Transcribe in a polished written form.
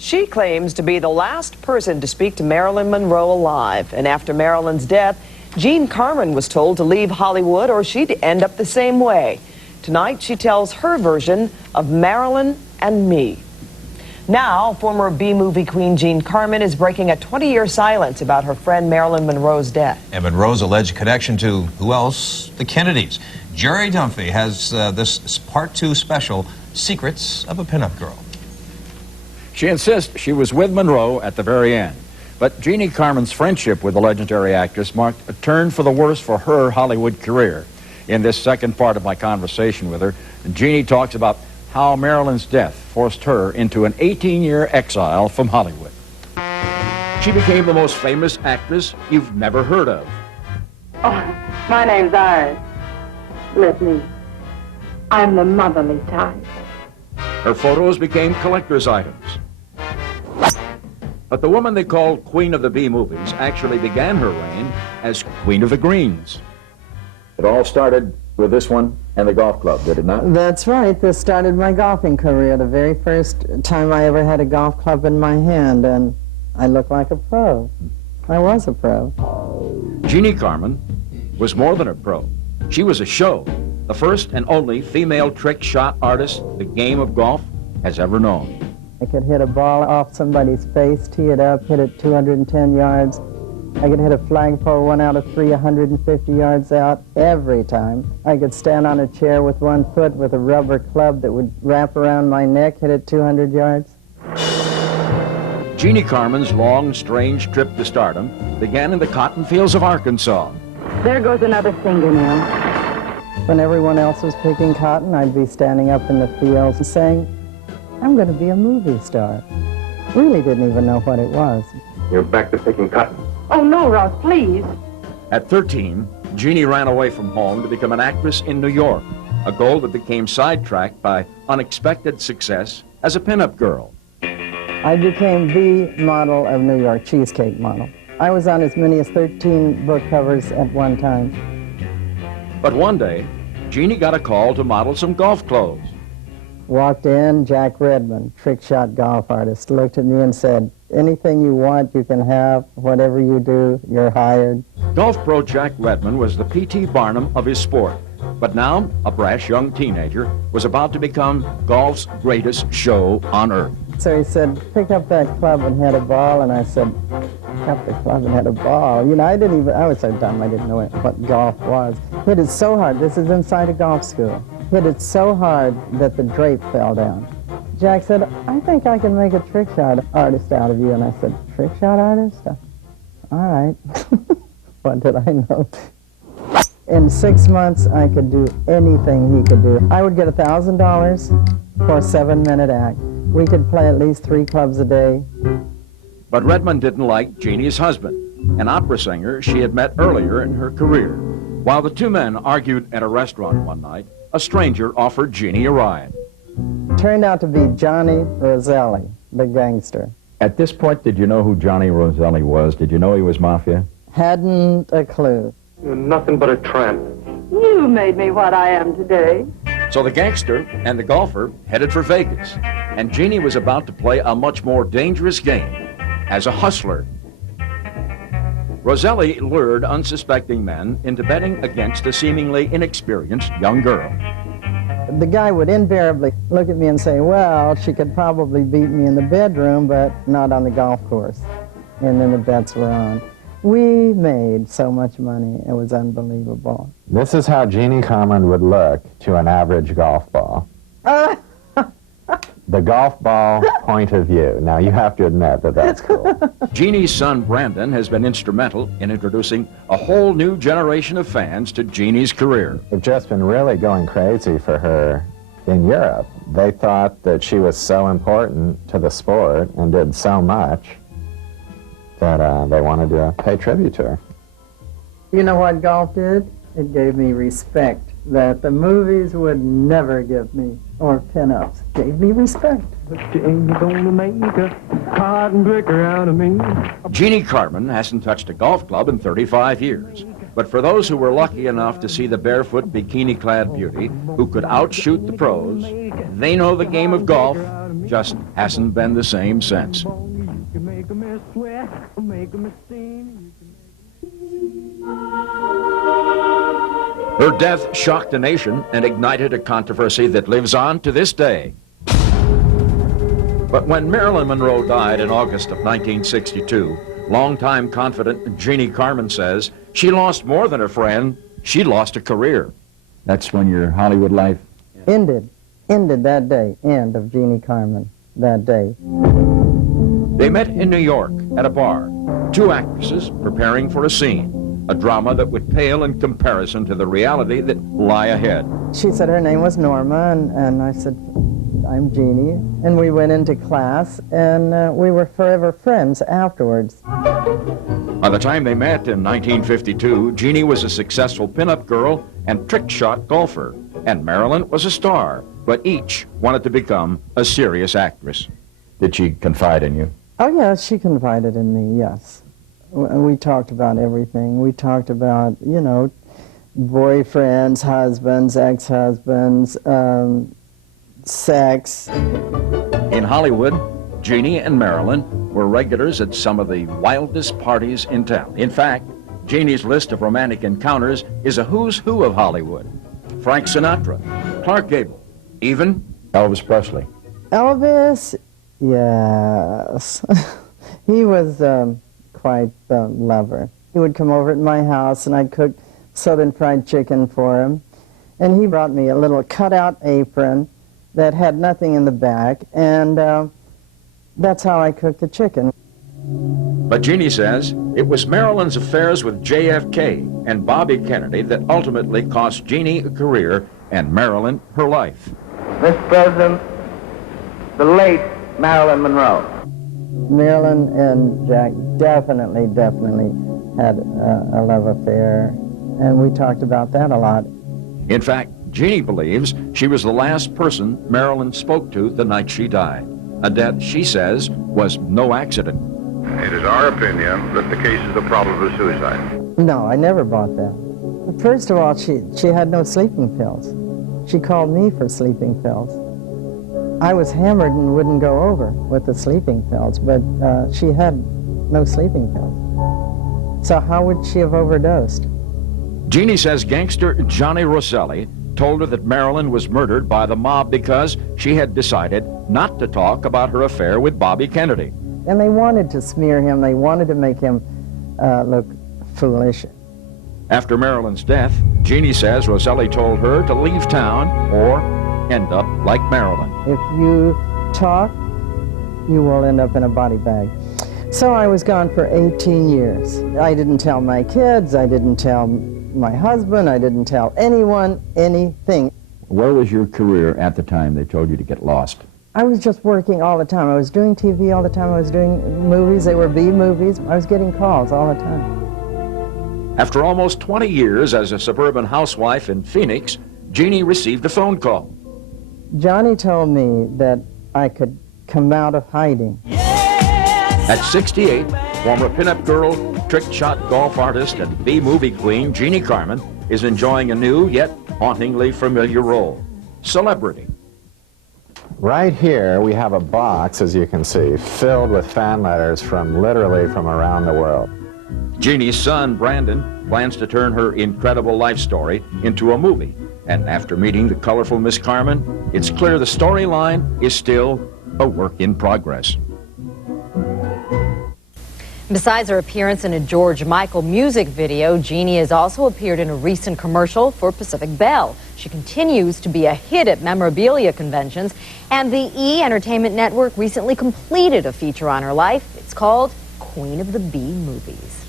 She claims to be the last person to speak to Marilyn Monroe alive. And after Marilyn's death, Jeanne Carmen was told to leave Hollywood or she'd end up the same way. Tonight, she tells her version of Marilyn and me. Now, former B-movie queen Jeanne Carmen is breaking a 20-year silence about her friend Marilyn Monroe's death. And Monroe's alleged connection to, who else? The Kennedys. Jerry Dunphy has this Part 2 special, Secrets of a Pinup Girl. She insists she was with Monroe at the very end. But Jeanne Carmen's friendship with the legendary actress marked a turn for the worse for her Hollywood career. In this second part of my conversation with her, Jeanne talks about how Marilyn's death forced her into an 18-year exile from Hollywood. She became the most famous actress you've never heard of. Oh, my name's Iris. Let me. I'm the motherly type. Her photos became collector's items. But the woman they called Queen of the B-movies actually began her reign as Queen of the Greens. It all started with this one and the golf club, did it not? That's right. This started my golfing career, the very first time I ever had a golf club in my hand, and I looked like a pro. I was a pro. Jeanne Carmen was more than a pro. She was a show, the first and only female trick shot artist the game of golf has ever known. I could hit a ball off somebody's face, tee it up, hit it 210 yards. I could hit a flagpole 1 out of 3, 150 yards out every time. I could stand on a chair with one foot with a rubber club that would wrap around my neck, hit it 200 yards. Jeanne Carmen's long, strange trip to stardom began in the cotton fields of Arkansas. There goes another fingernail. When everyone else was picking cotton, I'd be standing up in the fields and saying, I'm going to be a movie star. Really didn't even know what it was. You're back to picking cotton. Oh, no, Ross, please. At 13, Jeanne ran away from home to become an actress in New York, a goal that became sidetracked by unexpected success as a pinup girl. I became the model of New York, cheesecake model. I was on as many as 13 book covers at one time. But one day, Jeanne got a call to model some golf clothes. Walked in, Jack Redmond, trick shot golf artist, looked at me and said, anything you want, you can have. Whatever you do, you're hired. Golf pro Jack Redmond was the P.T. Barnum of his sport. But now, a brash young teenager was about to become golf's greatest show on earth. So he said, pick up that club and hit a ball. And I said, pick up the club and hit a ball. You know, I was so dumb, I didn't know what golf was. Hit it so hard. This is inside a golf school. Hit it so hard that the drape fell down. Jack said, I think I can make a trick shot artist out of you. And I said, trick shot artist? All right. What did I know? In 6 months, I could do anything he could do. I would get $1,000 for a 7-minute act. We could play at least 3 clubs a day. But Redmond didn't like Jeanne's husband, an opera singer she had met earlier in her career. While the two men argued at a restaurant one night, a stranger offered Jeanne a ride. Turned out to be Johnny Roselli, the gangster. At this point, did you know who Johnny Roselli was? Did you know he was mafia? Hadn't a clue. You're nothing but a tramp. You made me what I am today. So the gangster and the golfer headed for Vegas, and Jeanne was about to play a much more dangerous game as a hustler. Roselli lured unsuspecting men into betting against a seemingly inexperienced young girl. The guy would invariably look at me and say, well, she could probably beat me in the bedroom, but not on the golf course. And then the bets were on. We made so much money, it was unbelievable. This is how Jeanne Carmen would look to an average golf ball. The golf ball point of view. Now, you have to admit that that's cool. Jeanne's son, Brandon, has been instrumental in introducing a whole new generation of fans to Jeanne's career. It's just been really going crazy for her in Europe. They thought that she was so important to the sport and did so much that they wanted to pay tribute to her. You know what golf did? It gave me respect that the movies would never give me, or pinups. Gave me respect. You ain't gonna make a cotton picker out of me. Jeanne Carmen hasn't touched a golf club in 35 years. But for those who were lucky enough to see the barefoot, bikini-clad beauty who could outshoot the pros, they know the game of golf just hasn't been the same since. You can make me sweat, make me sing. Her death shocked the nation and ignited a controversy that lives on to this day. But when Marilyn Monroe died in August of 1962, longtime confidant Jeanne Carmen says she lost more than a friend, she lost a career. That's when your Hollywood life Ended that day, end of Jeanne Carmen, that day. They met in New York at a bar, two actresses preparing for a scene, a drama that would pale in comparison to the reality that lie ahead. She said her name was Norma, and I said, I'm Jeanne. And we went into class, and we were forever friends afterwards. By the time they met in 1952, Jeanne was a successful pinup girl and trick-shot golfer, and Marilyn was a star, but each wanted to become a serious actress. Did she confide in you? Oh, yes, she confided in me, yes. We talked about everything. We talked about, you know, boyfriends, husbands, ex-husbands, sex. In Hollywood, Jeanne and Marilyn were regulars at some of the wildest parties in town. In fact, Jeanne's list of romantic encounters is a who's who of Hollywood. Frank Sinatra, Clark Gable, even Elvis Presley. Elvis, yes. He was quite the lover. He would come over at my house, and I'd cook southern fried chicken for him. And he brought me a little cutout apron that had nothing in the back, and that's how I cooked the chicken. But Jeanne says it was Marilyn's affairs with JFK and Bobby Kennedy that ultimately cost Jeanne a career and Marilyn her life. Mr. President, the late Marilyn Monroe. Marilyn and Jack definitely had a love affair, and we talked about that a lot. In fact, Jeanne believes she was the last person Marilyn spoke to the night she died, a death she says was no accident. It is our opinion that the case is a probable suicide. No, I never bought that. First of all, she had no sleeping pills. She called me for sleeping pills. I was hammered and wouldn't go over with the sleeping pills, but she had no sleeping pills. So how would she have overdosed? Jeanne says gangster Johnny Rosselli told her that Marilyn was murdered by the mob because she had decided not to talk about her affair with Bobby Kennedy. And they wanted to smear him. They wanted to make him look foolish. After Marilyn's death, Jeanne says Rosselli told her to leave town or end up like Marilyn. If you talk, you will end up in a body bag. So I was gone for 18 years. I didn't tell my kids, I didn't tell my husband, I didn't tell anyone anything. Where was your career at the time they told you to get lost? I was just working all the time. I was doing TV all the time. I was doing movies. They were B movies. I was getting calls all the time. After almost 20 years as a suburban housewife in Phoenix, Jeanne received a phone call. Johnny told me that I could come out of hiding. At 68, former pinup girl, trick-shot golf artist, and B-movie queen Jeanne Carmen is enjoying a new yet hauntingly familiar role, celebrity. Right here, we have a box, as you can see, filled with fan letters from literally from around the world. Jeanne's son, Brandon, plans to turn her incredible life story into a movie. And after meeting the colorful Miss Carmen, it's clear the storyline is still a work in progress. Besides her appearance in a George Michael music video, Jeanne has also appeared in a recent commercial for Pacific Bell. She continues to be a hit at memorabilia conventions, and the E! Entertainment Network recently completed a feature on her life. It's called Queen of the B Movies.